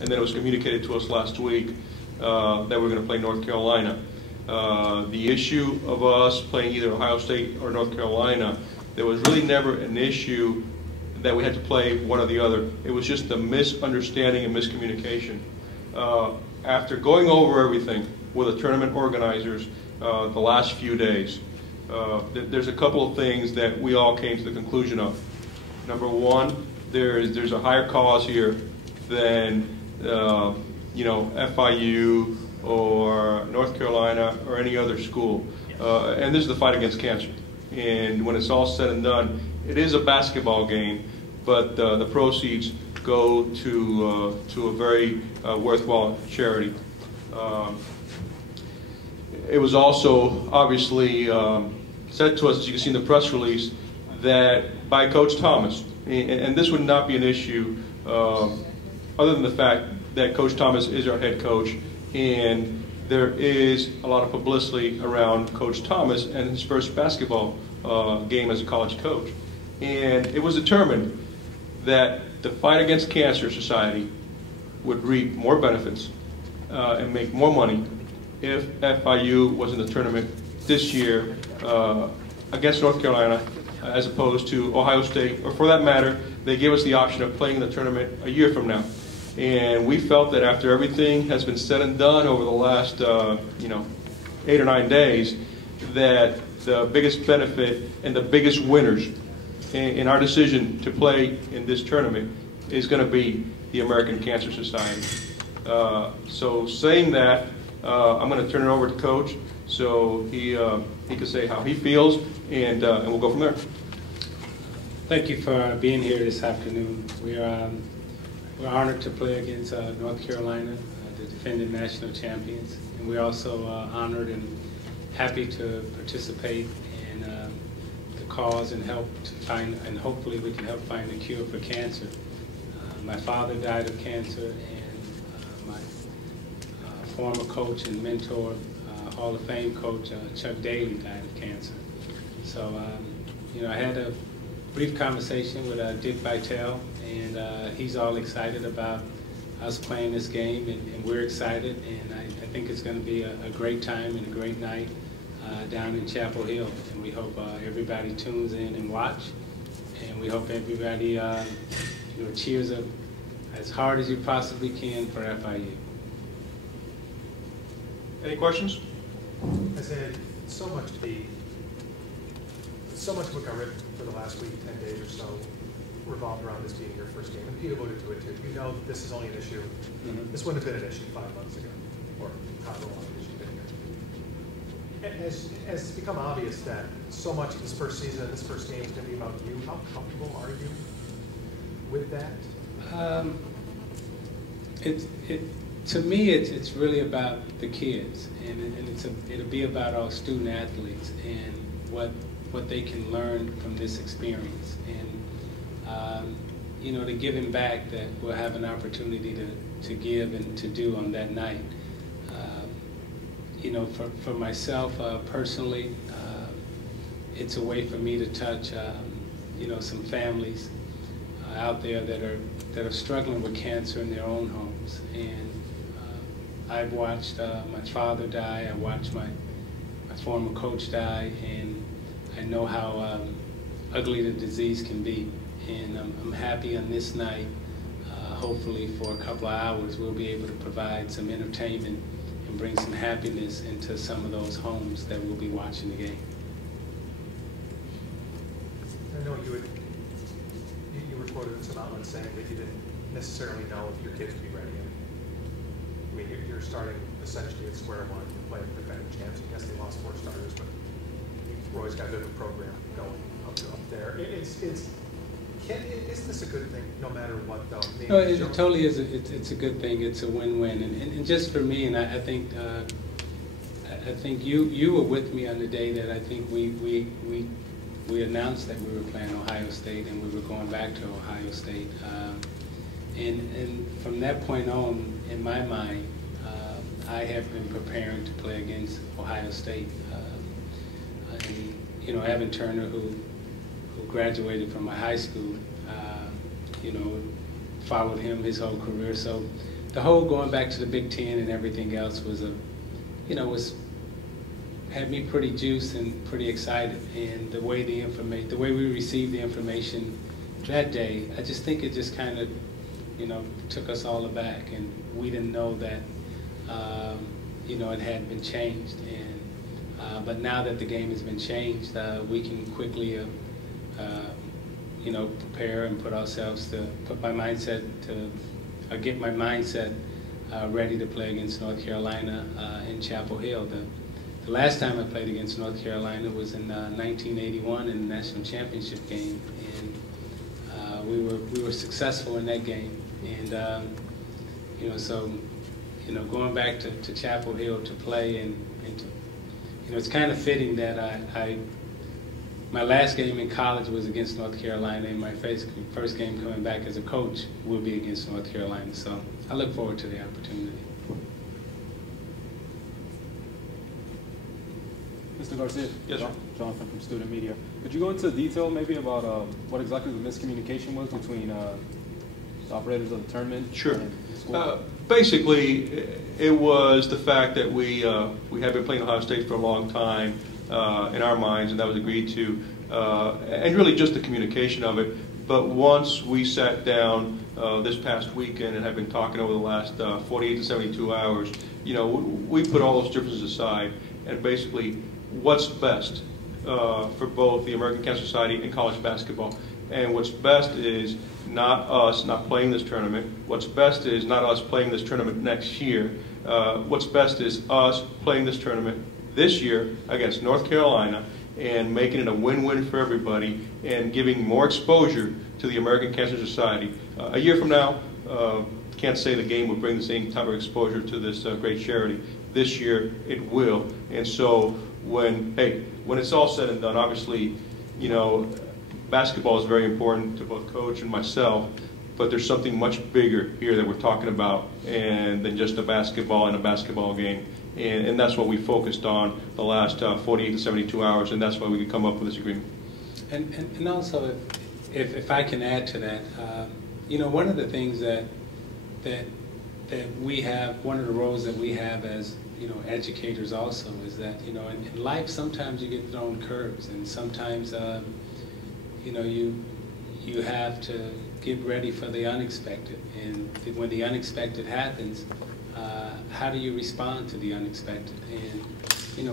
and then it was communicated to us last week that we're going to play North Carolina. The issue of us playing either Ohio State or North Carolina, there was really never an issue that we had to play one or the other. It was just a misunderstanding and miscommunication. After going over everything with the tournament organizers the last few days, there's a couple of things that we all came to the conclusion of. Number one, there's a higher cause here than FIU or North Carolina or any other school, and this is the fight against cancer. And when it's all said and done, it is a basketball game, but the proceeds go to a very worthwhile charity. It was also obviously said to us, as you can see in the press release, that by Coach Thomas, and this would not be an issue other than the fact that Coach Thomas is our head coach, and there is a lot of publicity around Coach Thomas and his first basketball game as a college coach. And it was determined that the Fight Against Cancer Society would reap more benefits and make more money if FIU was in the tournament this year against North Carolina as opposed to Ohio State, or for that matter, they gave us the option of playing in the tournament a year from now. And we felt that after everything has been said and done over the last 8 or 9 days, that the biggest benefit and the biggest winners in our decision to play in this tournament is going to be the American Cancer Society. So saying that, I'm going to turn it over to Coach so he can say how he feels, and we'll go from there. Thank you for being here this afternoon. We're honored to play against North Carolina, the defending national champions, and we're also honored and happy to participate in the cause and help to find, and hopefully we can help find a cure for cancer. My father died of cancer, and my former coach and mentor, Hall of Fame coach Chuck Daly, died of cancer. So, I had a brief conversation with Dick Vitale, and he's all excited about us playing this game, and we're excited, and I think it's going to be a great time and a great night down in Chapel Hill, and we hope everybody tunes in and watch, and we hope everybody cheers up as hard as you possibly can for FIU. Any questions? I said so much of what got written for the last week, 10 days or so, revolved around this being your first game, and Pete alluded to it too. You know that this is only an issue. This wouldn't have been an issue 5 months ago, or however long it is you've been here. As it's become obvious that so much of this first season and this first game is going to be about you, how comfortable are you with that? To me, it's really about the kids, and it'll be about our student athletes and what they can learn from this experience, and to giving back that we'll have an opportunity to give and to do on that night. For myself personally, it's a way for me to touch some families out there that are struggling with cancer in their own homes, and I've watched my father die. I watched my former coach die, and I know how ugly the disease can be. And I'm happy on this night, hopefully for a couple of hours, we'll be able to provide some entertainment and bring some happiness into some of those homes that will be watching the game. I know you were quoted in some outlets saying that you didn't necessarily know if your kids would be ready. I mean, you're starting essentially at square one to play the defending champs. Yes, they lost 4 starters, but Roy's got a bit of a program going up there. Is this a good thing, no matter what, though? No, it totally is. It's a good thing. It's a win-win, and just for me, and I think you were with me on the day that I think we announced that we were playing Ohio State and we were going back to Ohio State, and from that point on, in my mind, I have been preparing to play against Ohio State. Evan Turner, who graduated from my high school, followed him his whole career. So the whole going back to the Big Ten and everything else was had me pretty juiced and pretty excited. And the way the way we received the information that day, I just think it just kind of, took us all aback, and we didn't know that, it had been changed. And but now that the game has been changed, we can quickly, prepare and put my mindset get my mindset ready to play against North Carolina in Chapel Hill. The last time I played against North Carolina was in 1981 in the national championship game, and we were successful in that game. And going back to Chapel Hill to play and to, it's kind of fitting that my last game in college was against North Carolina, and my first game coming back as a coach will be against North Carolina. So I look forward to the opportunity. Mr. Garcia. Yes, sir. Jonathan from Student Media. Could you go into detail maybe about what exactly the miscommunication was between the operators of the tournament? Sure. And the school? Basically, it was the fact that we had been playing Ohio State for a long time in our minds, and that was agreed to, and really just the communication of it. But once we sat down this past weekend and have been talking over the last 48 to 72 hours, we put all those differences aside, and basically what's best for both the American Cancer Society and college basketball. And what's best is not us not playing this tournament. What's best is not us playing this tournament next year. What's best is us playing this tournament this year against North Carolina and making it a win-win for everybody and giving more exposure to the American Cancer Society. A year from now, can't say the game will bring the same type of exposure to this great charity. This year, it will. And so when it's all said and done, obviously, basketball is very important to both coach and myself, but there's something much bigger here that we're talking about than just a basketball and a basketball game. And that's what we focused on the last 48 to 72 hours, and that's why we could come up with this agreement. And also, if I can add to that, one of the things that we have, one of the roles that we have as educators also is that in life sometimes you get thrown curves, and sometimes you have to get ready for the unexpected. And when the unexpected happens, how do you respond to the unexpected? And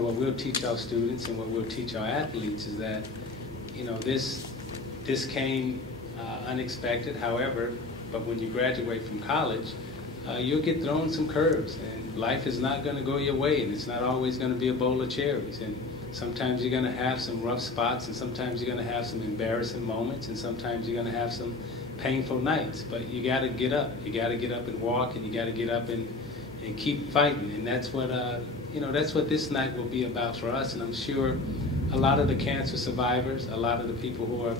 what we'll teach our students and what we'll teach our athletes is that this came unexpected. However, but when you graduate from college, you'll get thrown some curves, and life is not going to go your way, and it's not always going to be a bowl of cherries. And sometimes you're going to have some rough spots, and sometimes you're going to have some embarrassing moments, and sometimes you're going to have some painful nights. But you got to get up. You got to get up and walk, and you got to get up and keep fighting. And that's what that's what this night will be about for us. And I'm sure a lot of the cancer survivors, a lot of the people who are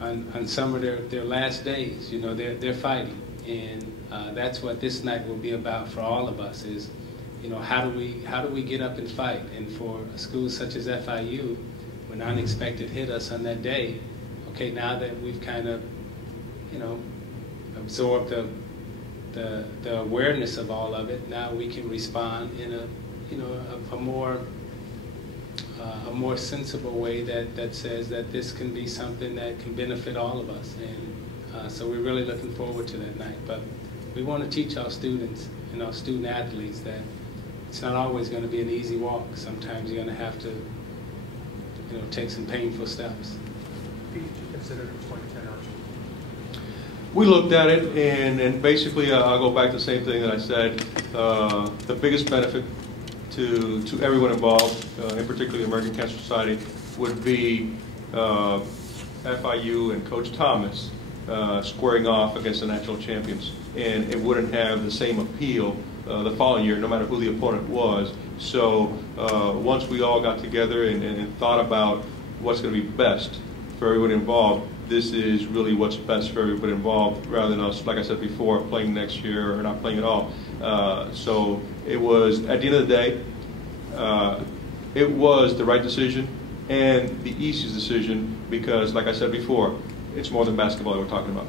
on some of their last days, they're fighting. And that's what this night will be about for all of us is, how do we get up and fight? And for a school such as FIU, when unexpected hit us on that day, okay, now that we've kind of, absorbed the awareness of all of it, now we can respond in a more sensible way that says that this can be something that can benefit all of us. And so we're really looking forward to that night. But we want to teach our students and our student athletes that it's not always going to be an easy walk. Sometimes you're going to have to, take some painful steps. Did you consider the 2010 option? We looked at it, and basically I'll go back to the same thing that I said. The biggest benefit to everyone involved, in particular the American Cancer Society, would be FIU and Coach Thomas squaring off against the national champions. And it wouldn't have the same appeal the following year, no matter who the opponent was. So once we all got together and thought about what's going to be best for everyone involved, this is really what's best for everybody involved, rather than us, like I said before, playing next year or not playing at all. So it was, at the end of the day, it was the right decision and the easiest decision because, like I said before, it's more than basketball that we're talking about.